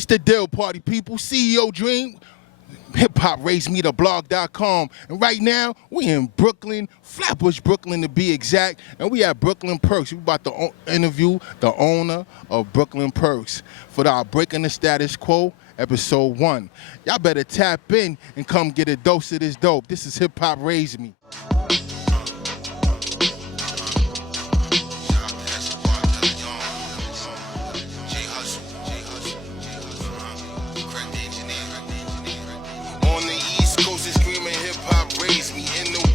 It's the deal, party people. C.e.o Dream, HIPHOPRAISEDMEtheblog.com. And right now, we in Brooklyn, Flatbush, Brooklyn to be exact. And we at Brooklyn Perks. We about to interview the owner of Brooklyn Perks for our Breaking the Status Quo, episode 1. Y'all better tap in and come get a dose of this dope. This is Hip Hop Raise Me.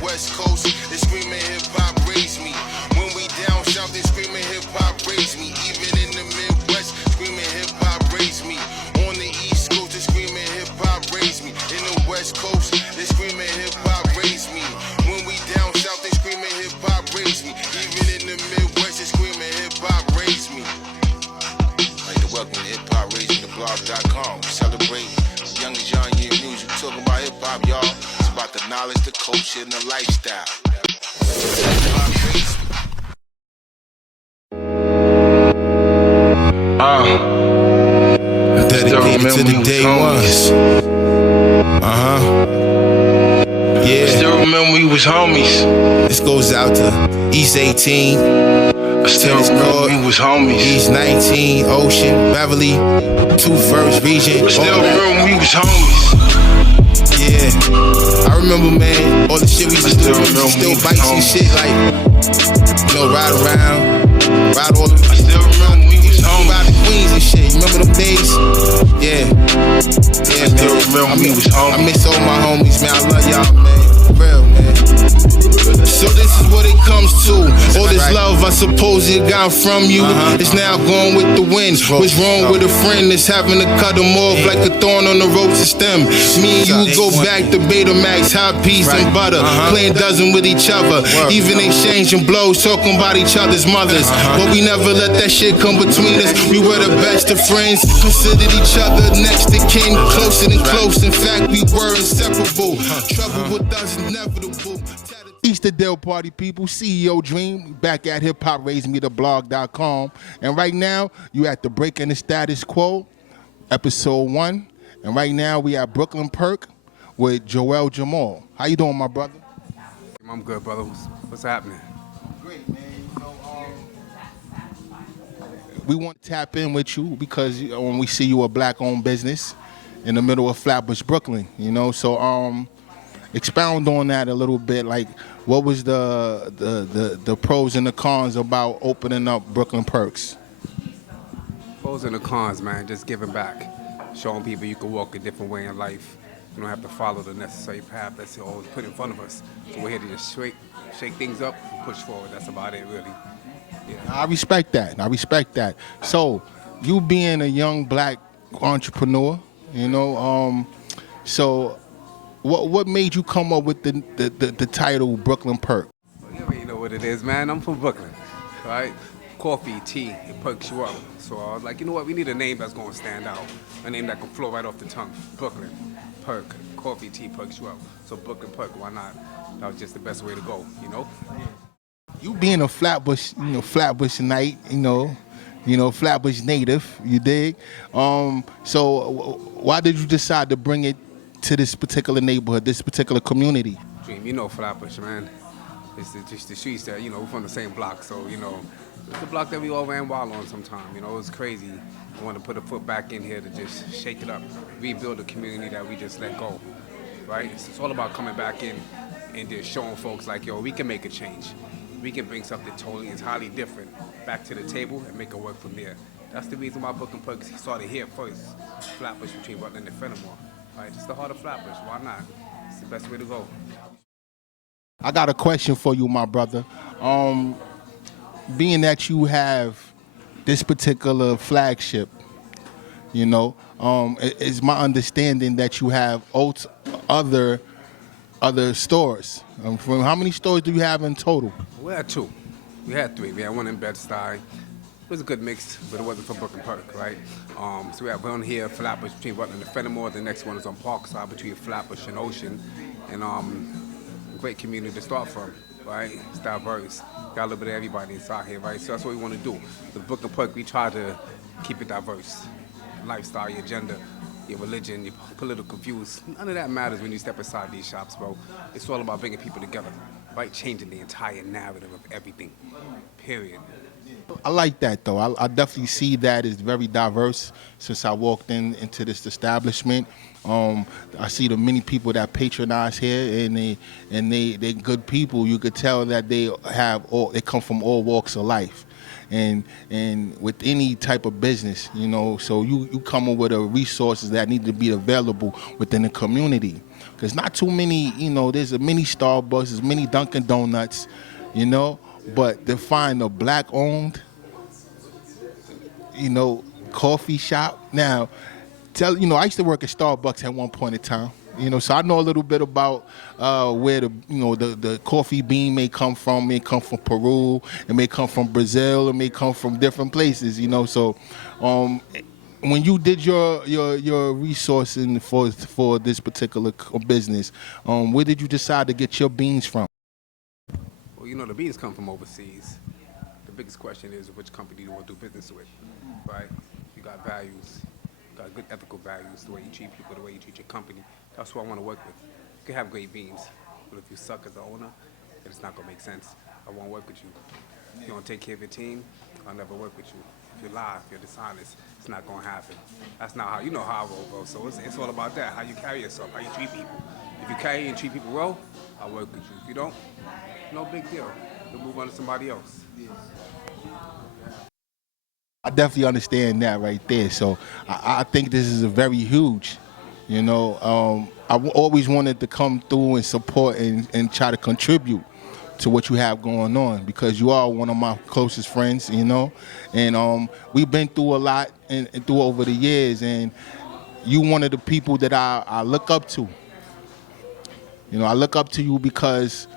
West Coast, they screaming hip-hop raise me. When we down south, they screaming hip-hop raise me. Even in the Midwest, screaming hip-hop raise me. On the East Coast, they screaming hip-hop raise me. In the West Coast, they screaming hip-hop raise me. When we down south, they screaming hip-hop raise me. Even in the Midwest, they screaming hip-hop raise me. I'd like to welcome to hiphopraisedmetheblog.com. We celebrate the youngest young year music. Talking about hip-hop, y'all. About the knowledge, the culture, and the lifestyle. Dedicated to the day ones. Yeah. Still remember we was homies. This goes out to East 18. I still remember we was homies. East 19, Ocean, Beverly, 2 region. Still remember we was homies. Yeah, I remember, man, all the shit we used to do. Still bikes and shit, like, you know, ride around, ride all the. I still remember we was homies. Ride the Queens and shit. Remember them days? Yeah, I still remember we was homies. I miss all my homies, man. I love y'all, man. Real, man. So this is what it comes to. All this love I suppose it got from you. It's now going with the wind. What's wrong with a friend that's having to cut them off like a thorn on the rope to stem? Me and you go back to Betamax, hot peas and butter, playing dozen with each other, even exchanging blows, talking about each other's mothers. But we never let that shit come between us. We were the best of friends, considered each other next to kin, closer than close. In fact, we were inseparable. Trouble with us inevitable. It's the deal, party people. C.e.o Dream, back at HIPHOPRAISEDMEtheblog.com. And right now, you at the Breaking the Status Quo, episode 1. And right now, we at Brooklyn Perk with Joel Jamal. How you doing, my brother? I'm good, brother. What's happening? Great, man. We want to tap in with you because when we see you a black-owned business in the middle of Flatbush, Brooklyn, you know. So expound on that a little bit. Like, what was the pros and the cons about opening up Brooklyn Perks? Pros and the cons, man. Just giving back, showing people you can walk a different way in life. You don't have to follow the necessary path that's always put in front of us. So we're here to just shake things up and push forward. That's about it, really. Yeah. I respect that. I respect that. So, you being a young black entrepreneur, you know, so what made you come up with the title Brooklyn Perk? Well, you already know what it is, man. I'm from Brooklyn, right? Coffee, tea, it perks you up. So I was like, you know what? We need a name that's going to stand out, a name that can flow right off the tongue. Brooklyn Perk, coffee, tea perks you up. So Brooklyn Perk, why not? That was just the best way to go, you know? You being a Flatbush, Flatbush night, Flatbush native, you dig? So why did you decide to bring it to this particular neighborhood, this particular community? Dream, you know Flatbush, man. It's just the streets that, we're from the same block, so, it's the block that we all ran wild on sometime, it was crazy. I want to put a foot back in here to just shake it up, rebuild the community that we just let go, right? It's all about coming back in and just showing folks like, yo, we can make a change. We can bring something totally entirely different back to the table and make it work from there. That's the reason why Brooklyn Perks started here first, Flatbush between Rutland and Fenimore. Right, it's the heart of Flatbush. Why not? It's the best way to go. I got a question for you, my brother. Being that you have this particular flagship, it's my understanding that you have other stores. From how many stores do you have in total? We had 2. We had 3. We had one in Bed-Stuy. It was a good mix, but it wasn't for Brooklyn Perk, right? So we have one here, Flatbush between Rutland and Fenimore. The next one is on Parkside between Flatbush and Ocean. And a great community to start from, right? It's diverse. Got a little bit of everybody inside here, right? So that's what we want to do. The Brooklyn Perk, we try to keep it diverse. lifestyle, your gender, your religion, your political views. None of that matters when you step inside these shops, bro. It's all about bringing people together, right? Changing the entire narrative of everything, period. I like that though. I definitely see that as very diverse since I walked into this establishment. I see the many people that patronize here, and they good people. You could tell that they come from all walks of life, and with any type of business, you know. So you come up with the resources that need to be available within the community, because not too many, you know. There's a many Starbucks, there's many Dunkin' Donuts, you know. But to find a black-owned, you know, coffee shop. Now, I used to work at Starbucks at one point in time. You know, so I know a little bit about where the coffee bean may come from. It may come from Peru. It may come from Brazil. It may come from different places. You know, so when you did your resourcing for this particular business, where did you decide to get your beans from? Well, you know, the beans come from overseas. The biggest question is which company do you want to do business with, right? You got values, you got good ethical values, the way you treat people, the way you treat your company. That's who I want to work with. You can have great beans, but if you suck as an owner, then it's not going to make sense. I won't work with you. If you don't take care of your team, I'll never work with you. If you lie, if you're dishonest, it's not going to happen. That's not how, you know how I roll, bro. So it's all about that, how you carry yourself, how you treat people. If you carry and treat people well, I'll work with you. If you don't, no big deal. You'll move on to somebody else. I definitely understand that right there. So I think this is a very huge, you know. Always wanted to come through and support and try to contribute to what you have going on, because you are one of my closest friends, you know. And we've been through a lot and through over the years, and you one of the people that I look up to. You know, I look up to you because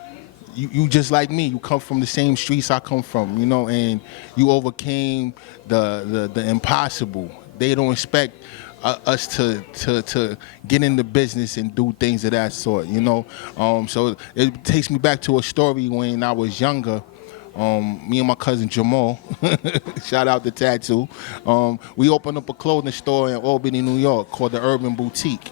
you just like me. You come from the same streets I come from, you know, and you overcame the impossible. They don't expect us to get into business and do things of that sort, you know. So it takes me back to a story when I was younger. Me and my cousin Jamal, shout out to Tattoo, we opened up a clothing store in Albany, New York called the Hhrm Boutique.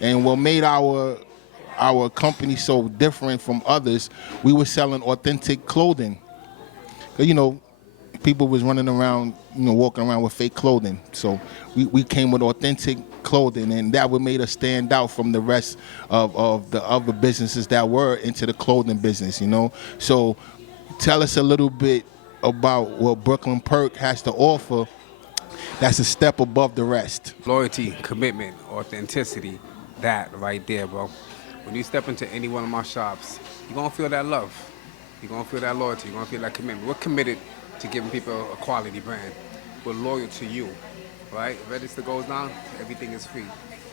And what made our company so different from others, we were selling authentic clothing. You know, people was running around, you know, walking around with fake clothing. So we came with authentic clothing, and that would made us stand out from the rest of the other businesses that were into the clothing business, you know. So tell us a little bit about what Brooklyn Perk has to offer that's a step above the rest. Loyalty, commitment, authenticity, that right there, bro. When you step into any one of my shops, you're going to feel that love. You're going to feel that loyalty. You're going to feel that commitment. We're committed to giving people a quality brand. We're loyal to you, right? If register goes down, everything is free.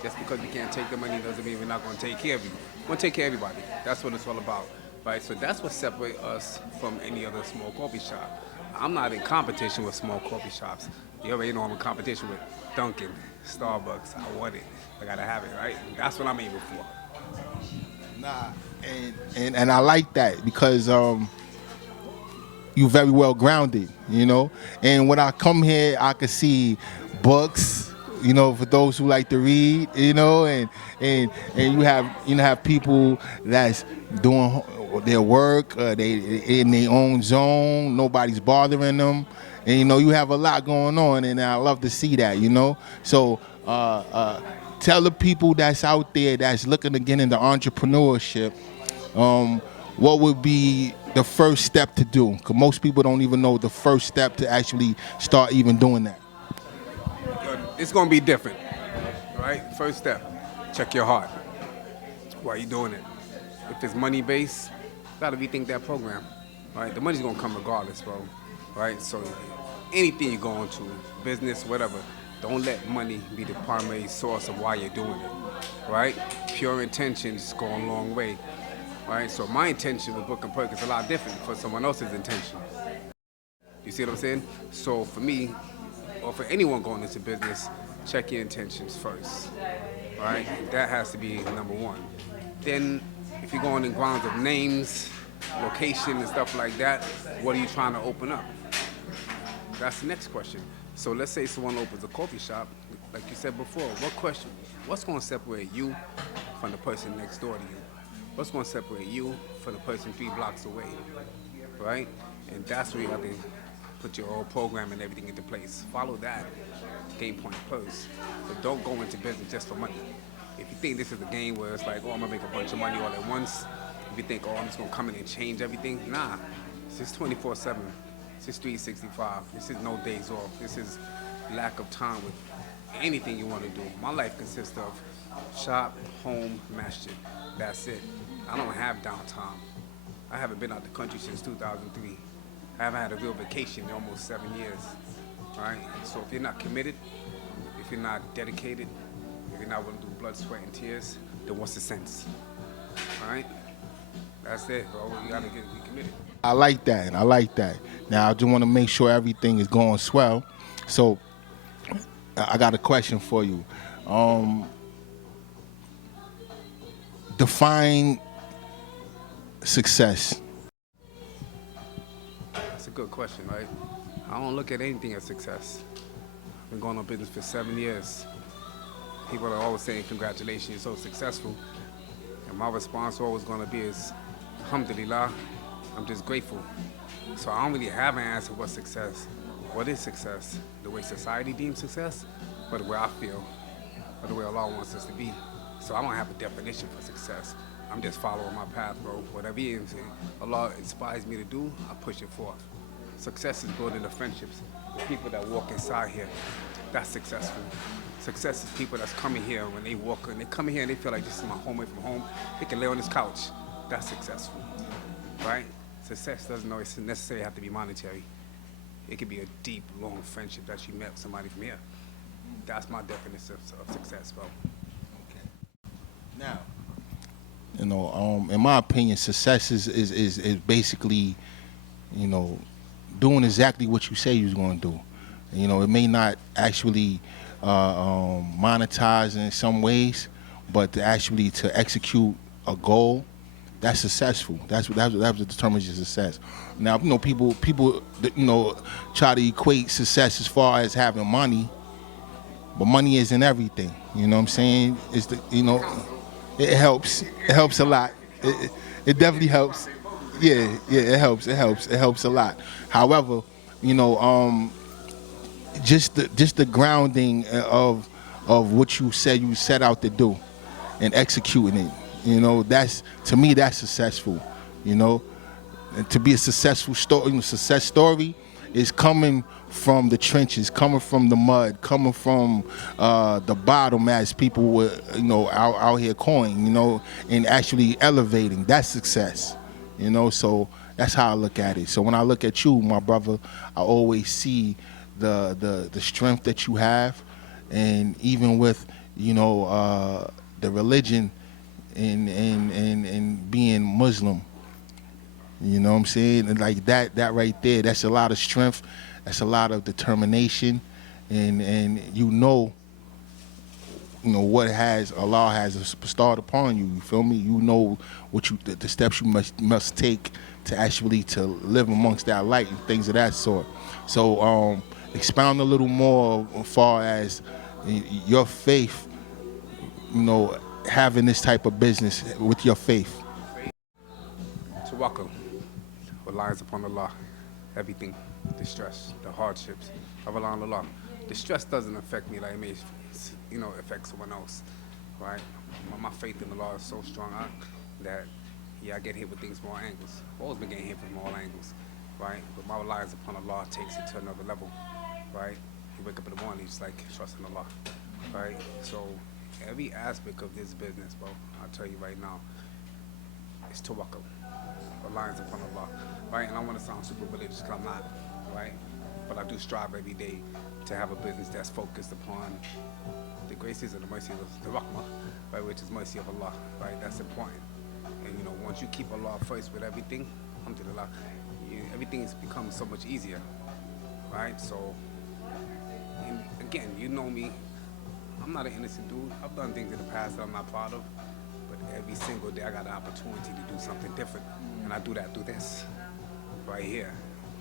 Just because we can't take the money doesn't mean we're not going to take care of you. We're going to take care of everybody. That's what it's all about, right? So that's what separates us from any other small coffee shop. I'm not in competition with small coffee shops. You already know I'm in competition with Dunkin', Starbucks. I want it. I got to have it, right? That's what I'm aiming for. Nah, and I like that because you're very well grounded, you know. And when I come here, I can see books, you know, for those who like to read, you know, and you have people that's doing their work, they in their own zone, nobody's bothering them, and you know you have a lot going on, and I love to see that, you know. So tell the people that's out there that's looking to get into entrepreneurship, what would be the first step to do? Because most people don't even know the first step to actually start even doing that. It's going to be different, right? First step, check your heart. Why are you doing it? If it's money-based, you got to rethink that program, right? The money's going to come regardless, bro, right? So anything you're going to, business, whatever, don't let money be the primary source of why you're doing it, right? Pure intentions go a long way, right? So my intention with Brooklyn Perk is a lot different from someone else's intention. You see what I'm saying? So for me, or for anyone going into business, check your intentions first, right? That has to be number one. Then if you're going in grounds of names, location and stuff like that, what are you trying to open up? That's the next question. So let's say someone opens a coffee shop. like you said before, what's going to separate you from the person next door to you? What's going to separate you from the person 3 blocks away, right? And that's where you have to put your whole program and everything into place. Follow that game point first, but don't go into business just for money. If you think this is a game where it's like, oh, I'm gonna make a bunch of money all at once, if you think, oh, I'm just gonna come in and change everything, nah. This is 24/7. This is 365. This is no days off. This is lack of time with anything you want to do. My life consists of shop, home, masjid. That's it. I don't have downtime. I haven't been out the country since 2003. I haven't had a real vacation in almost 7 years, right? So if you're not committed, if you're not dedicated, if you're not willing to do blood, sweat, and tears, then what's the sense, all right? That's it, bro. You gotta be committed. I like that. I like that. Now, I just want to make sure everything is going swell. So, I got a question for you. Define success. That's a good question, right? I don't look at anything as success. I've been going on business for 7 years. People are always saying, congratulations, you're so successful. And my response always gonna be is, alhamdulillah, I'm just grateful. So I don't really have an answer what's success. What is success? The way society deems success, or the way I feel, or the way Allah wants us to be. So I don't have a definition for success. I'm just following my path, bro. Whatever Allah inspires me to do, I push it forth. Success is building the friendships. The people that walk inside here, that's successful. Success is people that's coming here when they walk in. They come in here and they feel like this is my home away from home. They can lay on this couch. That's successful, right? Success doesn't always necessarily have to be monetary. It could be a deep, long friendship that you met with somebody from here. That's my definition of success, bro. Now, you know, in my opinion, success is basically, you know, doing exactly what you say you're going to do. You know, it may not actually monetize in some ways, but to execute a goal, that's successful. That's what determines your success. Now, you know, people, you know, try to equate success as far as having money, but money isn't everything. You know what I'm saying? It's the, you know, it helps. It helps a lot. It definitely helps. Yeah, it helps. It helps a lot. However, you know, just the grounding of what you said you set out to do and executing it. You know, to me that's successful. You know, and to be a successful story, success story is coming from the trenches, coming from the mud, coming from the bottom, as people were, you know, out here coining, you know, and actually elevating. That's success. You know, so that's how I look at it. So when I look at you, my brother, I always see the strength that you have, and even with, you know, the religion and being Muslim, you know what I'm saying? And like that right there, that's a lot of strength, that's a lot of determination, and you know what Allah has bestowed upon you. You feel me? You know what the steps you must take to actually to live amongst that light and things of that sort. So expound a little more as far as your faith, you know, having this type of business with your faith. Tawakkul relies upon Allah. Everything, the stress, the hardships, I rely on Allah. The stress doesn't affect me like it may, you know, affect someone else, right? My faith in Allah is so strong that, yeah, I get hit with things from all angles. I've always been getting hit from all angles, right? But my reliance upon Allah takes it to another level, right? You wake up in the morning, you just like trusting Allah, right? So every aspect of this business, bro, I'll tell you right now, it's tawakkul, reliance upon Allah, right? And I want to sound super religious because I'm not, right? But I do strive every day to have a business that's focused upon the graces and the mercies of the rahmah, right, which is mercy of Allah, right? That's important. And you know, once you keep Allah first with everything, alhamdulillah, everything has become so much easier, right? So, and again, you know me, I'm not an innocent dude. I've done things in the past that I'm not proud of, but every single day I got an opportunity to do something different, and I do that through this, right here,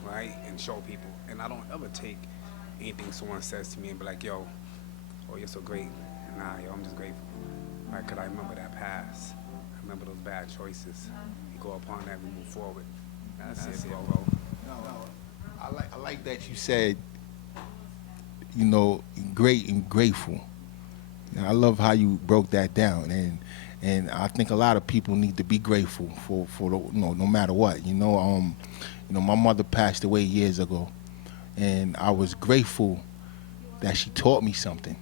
right, and show people. And I don't ever take anything someone says to me and be like, yo, oh, you're so great. Nah, yo, I'm just grateful. Right? Because I remember that past. I remember those bad choices. We go upon that, we move forward. That's it, bro. I like that you said, you know, great and grateful. And I love how you broke that down, and I think a lot of people need to be grateful for the, you know, no matter what. You know, my mother passed away years ago, and I was grateful that she taught me something.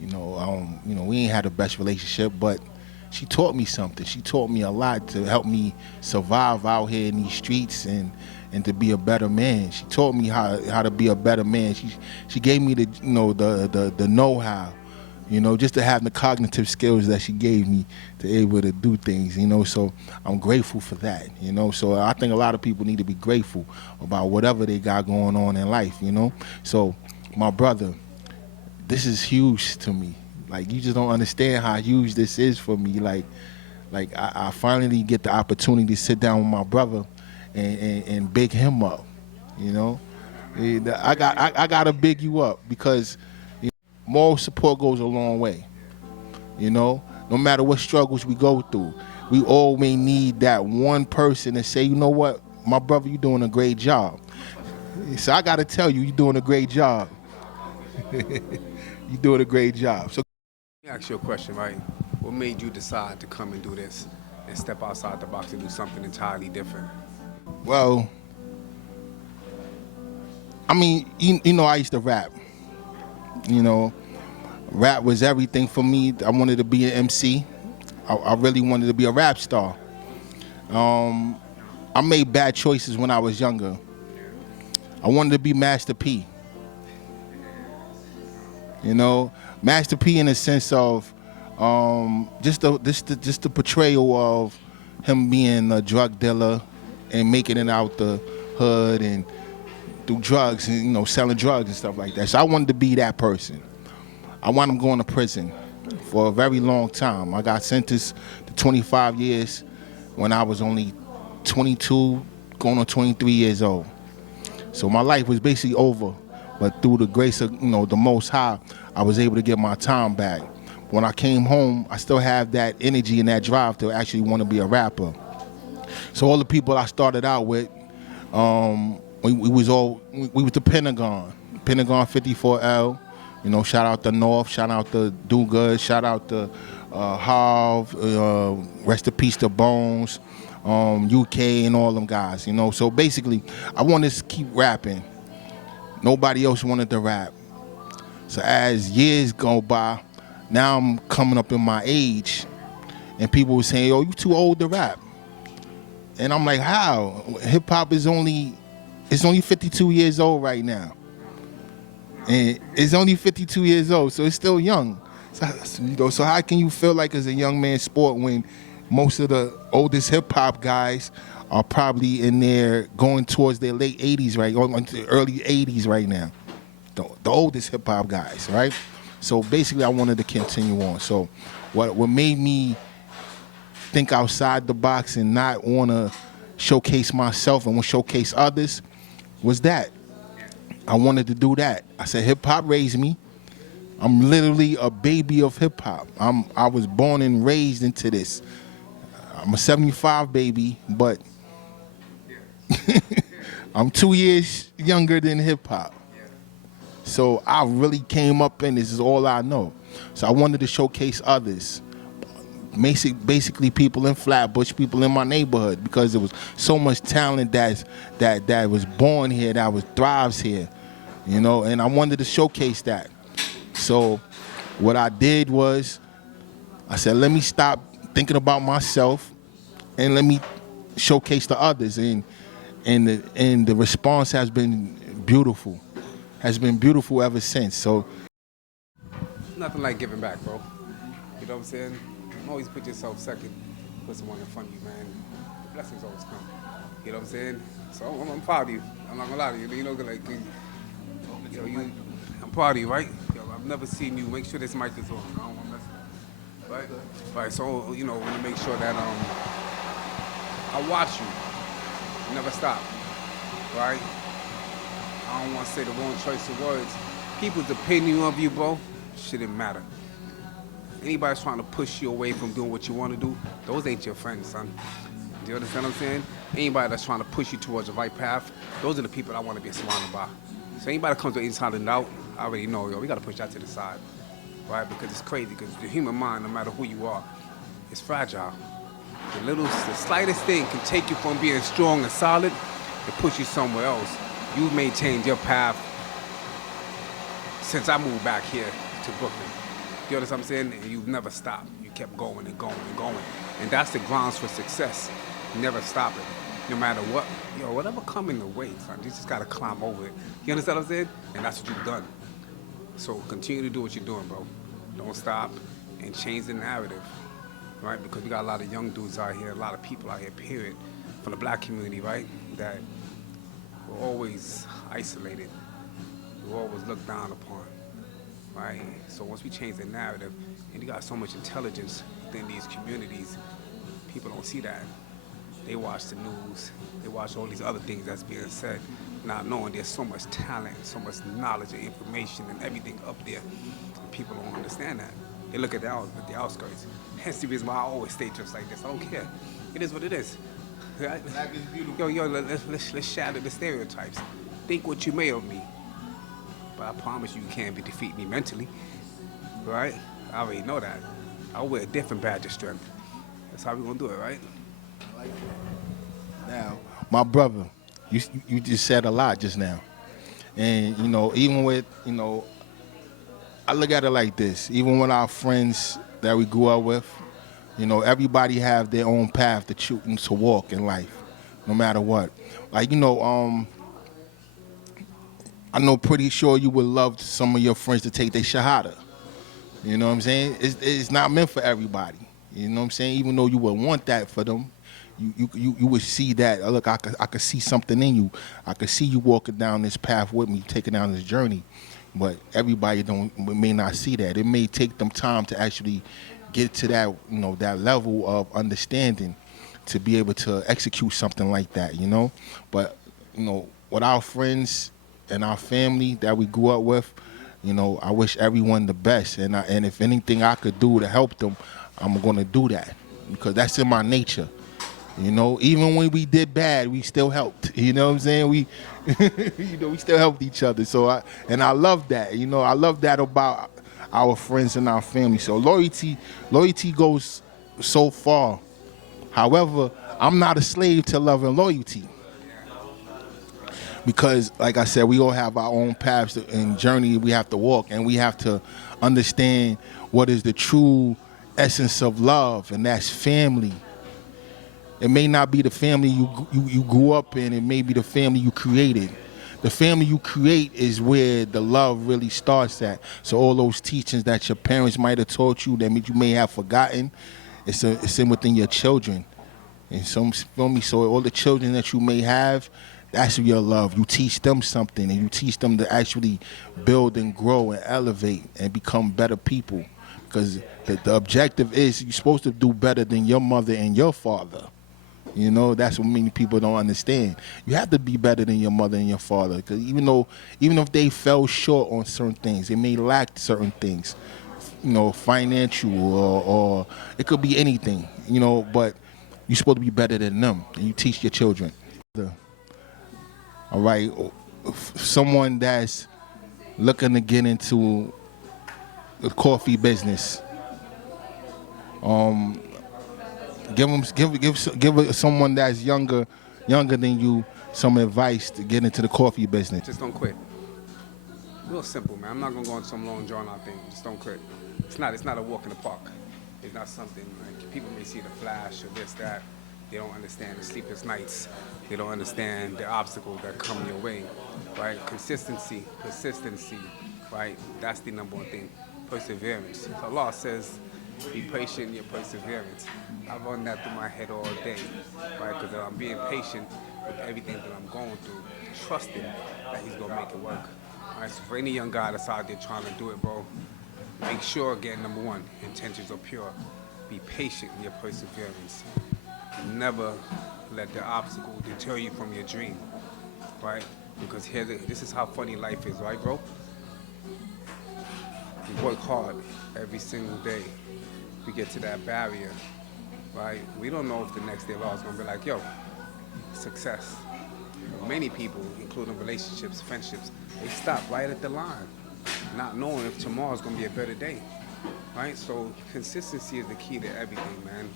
You know, we ain't had the best relationship, but she taught me something. She taught me a lot to help me survive out here in these streets and to be a better man. She taught me how to be a better man. She gave me the, you know, the know-how, you know, just to have the cognitive skills that she gave me to be able to do things, you know. So I'm grateful for that, you know. So I think a lot of people need to be grateful about whatever they got going on in life, you know. So my brother, this is huge to me. Like, you just don't understand how huge this is for me. Like I finally get the opportunity to sit down with my brother and big him up, you know. I gotta big you up because, you know, moral support goes a long way. You know, no matter what struggles we go through, we all may need that one person to say, you know what, my brother, you're doing a great job. So I gotta tell you, you're doing a great job. You're doing a great job. So Let me ask you a question, right? What made you decide to come and do this and step outside the box and do something entirely different? well, I mean, you know, I used to rap. You know, rap was everything for me. I wanted to be an MC. I really wanted to be a rap star. I made bad choices when I was younger. I wanted to be Master P. You know, Master P in the sense of just the portrayal of him being a drug dealer and making it out the hood and through drugs and, you know, selling drugs and stuff like that. So I wanted to be that person. I wound up going to prison for a very long time. I got sentenced to 25 years when I was only 22, going on 23 years old. So my life was basically over. But through the grace of, you know, the Most High, I was able to get my time back. When I came home, I still have that energy and that drive to actually want to be a rapper. So all the people I started out with, we was the Pentagon 54L. You know, shout out to North, shout out to Do Good, shout out to Harv, rest in peace to Bones, UK and all them guys. You know, so basically, I wanted to keep rapping. Nobody else wanted to rap. So as years go by, now I'm coming up in my age, and people were saying, "Yo, you too old to rap." And I'm like, how? Hip hop is only 52 years old right now. And it's only 52 years old, so it's still young. So, you know, so how can you feel like it's a young man's sport when most of the oldest hip hop guys are probably in there going towards their late 80s, right, or into early 80s right now? The oldest hip hop guys, right? So basically, I wanted to continue on. So what made me think outside the box and not want to showcase myself and want to showcase others was that. I wanted to do that. I said, hip hop raised me. I'm literally a baby of hip hop. I was born and raised into this. I'm a 75 baby, but I'm 2 years younger than hip hop. So I really came up and this is all I know. So I wanted to showcase others. Basically people in Flatbush, people in my neighborhood, because there was so much talent that was born here, that was thrives here, you know, and I wanted to showcase that. So what I did was I said, let me stop thinking about myself and let me showcase the others, and the response has been beautiful. Has been beautiful ever since. So Nothing like giving back, bro. You know what I'm saying? Always put yourself second, put someone in front of you, man. The blessings always come. You know what I'm saying? So I'm proud of you. I'm not gonna lie to you. You know, like, I'm proud of you, right? Yo, I've never seen you. Make sure this mic is on. I don't want to mess it up. Right? Right. So you know, want to make sure that I watch you. Never stop. Right? I don't want to say the wrong choice of words. people's opinion of you, bro, shouldn't matter. Anybody's trying to push you away from doing what you want to do, those ain't your friends, son. Do you understand what I'm saying? Anybody that's trying to push you towards the right path, those are the people I want to be surrounded by. So anybody that comes with inside and out, I already know, yo, we got to push that to the side, right? Because it's crazy, because the human mind, no matter who you are, is fragile. The slightest thing can take you from being strong and solid and push you somewhere else. You've maintained your path since I moved back here to Brooklyn. You understand what I'm saying? And you've never stopped. You kept going and going and going. And that's the grounds for success. Never stop it. No matter what, yo, whatever come in the way, son, you just gotta climb over it. You understand what I'm saying? And that's what you've done. So continue to do what you're doing, bro. Don't stop and change the narrative, right? Because we got a lot of young dudes out here, a lot of people out here, period, from the black community, right? That were always isolated. We're always looked down upon, right? So once we change the narrative, and you got so much intelligence within these communities, people don't see that. They watch the news, they watch all these other things that's being said, not knowing there's so much talent, so much knowledge and information and everything up there. And people don't understand that. They look at the outskirts. Hence the reason why I always stay just like this. I don't care. It is what it is. Right? Black is beautiful. Yo, let's shatter the stereotypes. Think what you may of me. But I promise you can't defeat me mentally, right? I already know that. I'll wear a different badge of strength. That's how we gonna do it, right? Now, my brother, you just said a lot just now. And, you know, even with, you know, I look at it like this. Even with our friends that we grew up with, you know, everybody have their own path to walk in life, no matter what. Like, you know, I know pretty sure you would love some of your friends to take their shahada. You know what I'm saying? It's not meant for everybody. You know what I'm saying? Even though you would want that for them, you would see that. Look, I could see something in you. I could see you walking down this path with me, taking down this journey. But everybody may not see that. It may take them time to actually get to that, you know, that level of understanding to be able to execute something like that, you know? But, you know, with our friends and our family that we grew up with, you know, I wish everyone the best. And if anything I could do to help them, I'm going to do that because that's in my nature. You know, even when we did bad, we still helped. You know what I'm saying? We, you know, we still helped each other. So I love that. You know, I love that about our friends and our family. So loyalty goes so far. However, I'm not a slave to love and loyalty. Because, like I said, we all have our own paths and journey we have to walk, and we have to understand what is the true essence of love, and that's family. It may not be the family you grew up in. It may be the family you created. The family you create is where the love really starts at. So all those teachings that your parents might have taught you that you may have forgotten, it's in within your children. And so, feel me? So all the children that you may have, that's your love. You teach them something, and you teach them to actually build and grow and elevate and become better people. Because the objective is you're supposed to do better than your mother and your father. You know, that's what many people don't understand. You have to be better than your mother and your father. Because even if they fell short on certain things, they may lack certain things, you know, financial or it could be anything, you know, but you're supposed to be better than them, and you teach your children. All right, someone that's looking to get into the coffee business, give someone that's younger than you some advice to get into the coffee business. Just don't quit. Real simple, man. I'm not gonna go on some long drawn out thing. Just don't quit. It's not a walk in the park. It's not something like people may see the flash or this, that. They don't understand the sleepless nights. They don't understand the obstacles that come your way, right? Consistency, right? That's the number one thing. Perseverance. Allah says, be patient in your perseverance. I run that through my head all day, right? Because I'm being patient with everything that I'm going through, trusting that He's gonna make it work. All right, so for any young guy that's out there trying to do it, bro, make sure, again, number one, intentions are pure. Be patient in your perseverance. Never let the obstacle deter you from your dream, right? Because this is how funny life is, right, bro? We work hard every single day. We get to that barrier, right? We don't know if the next day of ours is gonna be like, yo, success. Many people, including relationships, friendships, they stop right at the line, not knowing if tomorrow's gonna be a better day, right? So consistency is the key to everything, man,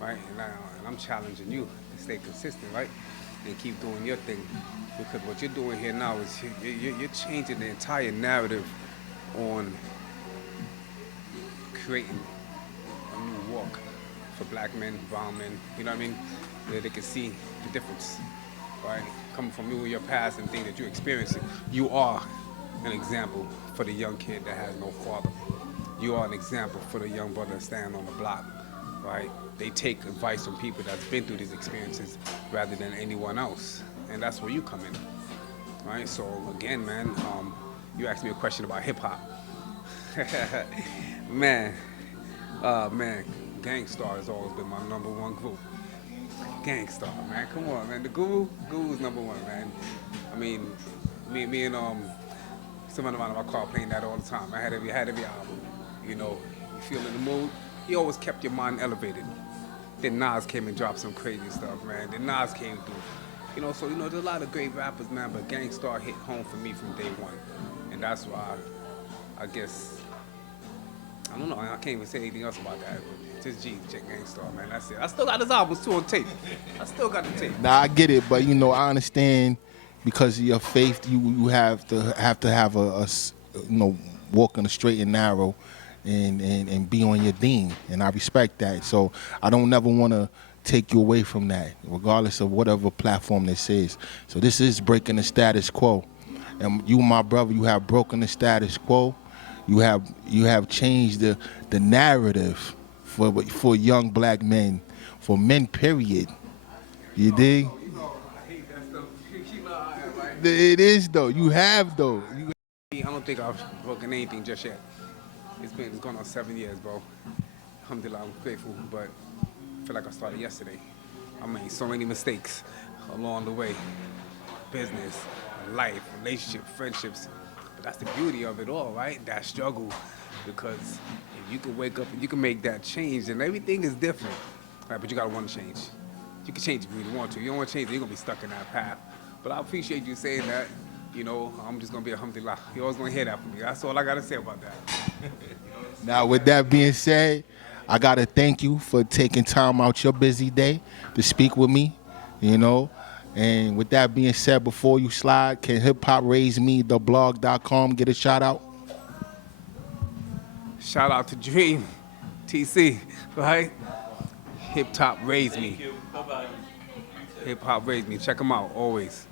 right? And I'm challenging you to stay consistent, right? And keep doing your thing, because what you're doing here now is you're changing the entire narrative on creating a new walk for black men, brown men, you know what I mean? Where they can see the difference, right? Coming from you in your past and things that you're experiencing, you are an example for the young kid that has no father. You are an example for the young brother standing on the block, right? They take advice from people that's been through these experiences rather than anyone else. And that's where you come in, right? So again, man, you asked me a question about hip hop. Man, Gangstar has always been my #1 group. Gangstar, man, come on, man. The Guru's #1, man. I mean, me and someone around my car playing that all the time. I had every album. You know, you feel in the mood. He always kept your mind elevated. Then Nas came and dropped some crazy stuff, man. Then Nas came through. You know, so, you know, there's a lot of great rappers, man, but Gangstar hit home for me from day one. And that's why, I guess, I don't know, I can't even say anything else about that. Just check Gangstar, man, that's it. I still got his albums too on tape. I still got the tape. Nah, I get it, but, you know, I understand because of your faith, you have to have a you know, walk on the straight and narrow and be on your deen, and I respect that. So I don't never want to take you away from that, regardless of whatever platform this is. So this is breaking the status quo, and you, my brother, you have broken the status quo. You have changed the narrative for young black men, for men, period. You dig? You know, I hate that stuff. You know how I am, right? It is though. You have though. I don't think I've broken anything just yet. It's going on 7 years, bro. Alhamdulillah, I'm grateful, but I feel like I started yesterday. I made so many mistakes along the way. Business, life, relationship, friendships. But that's the beauty of it all, right? That struggle. Because if you can wake up and you can make that change, and everything is different, right? But you gotta want to change. You can change if you really want to. You don't want to change, you're gonna be stuck in that path. But I appreciate you saying that. You know, I'm just gonna be alhamdulillah. You're always gonna hear that from me. That's all I gotta say about that. Now, with that being said, I gotta thank you for taking time out your busy day to speak with me. You know, and with that being said, before you slide, can hiphopraisedmetheblog.com get a shout out? Shout out to Dream, TC, right? Hip Hop Raised Me. Hip Hop Raised Me. Check them out always.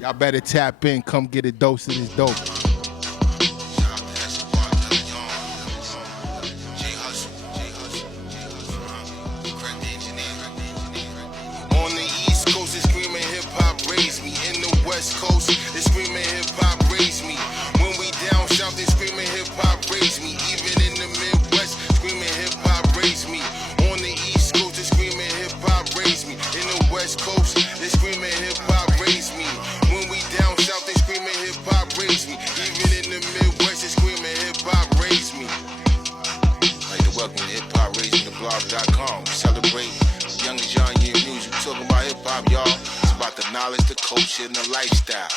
Y'all better tap in. Come get a dose of this dope. On the East Coast, they screaming hip hop raised me. In the West Coast, they screaming hip hop raised me. When we down south, they screaming hip hop raised me. Even in the Midwest, screaming hip hop raised me. On the East Coast, they screaming hip hop raised me. In the West Coast, they screaming hip hop raised me. When we down south, they screaming hip hop raised me. Even in the Midwest, they screaming hip hop raised me. I'd like to welcome to hiphopraisedmetheblog.com. We celebrate young and young year music. We talking about hip hop, y'all. It's about the knowledge, the culture, and the lifestyle.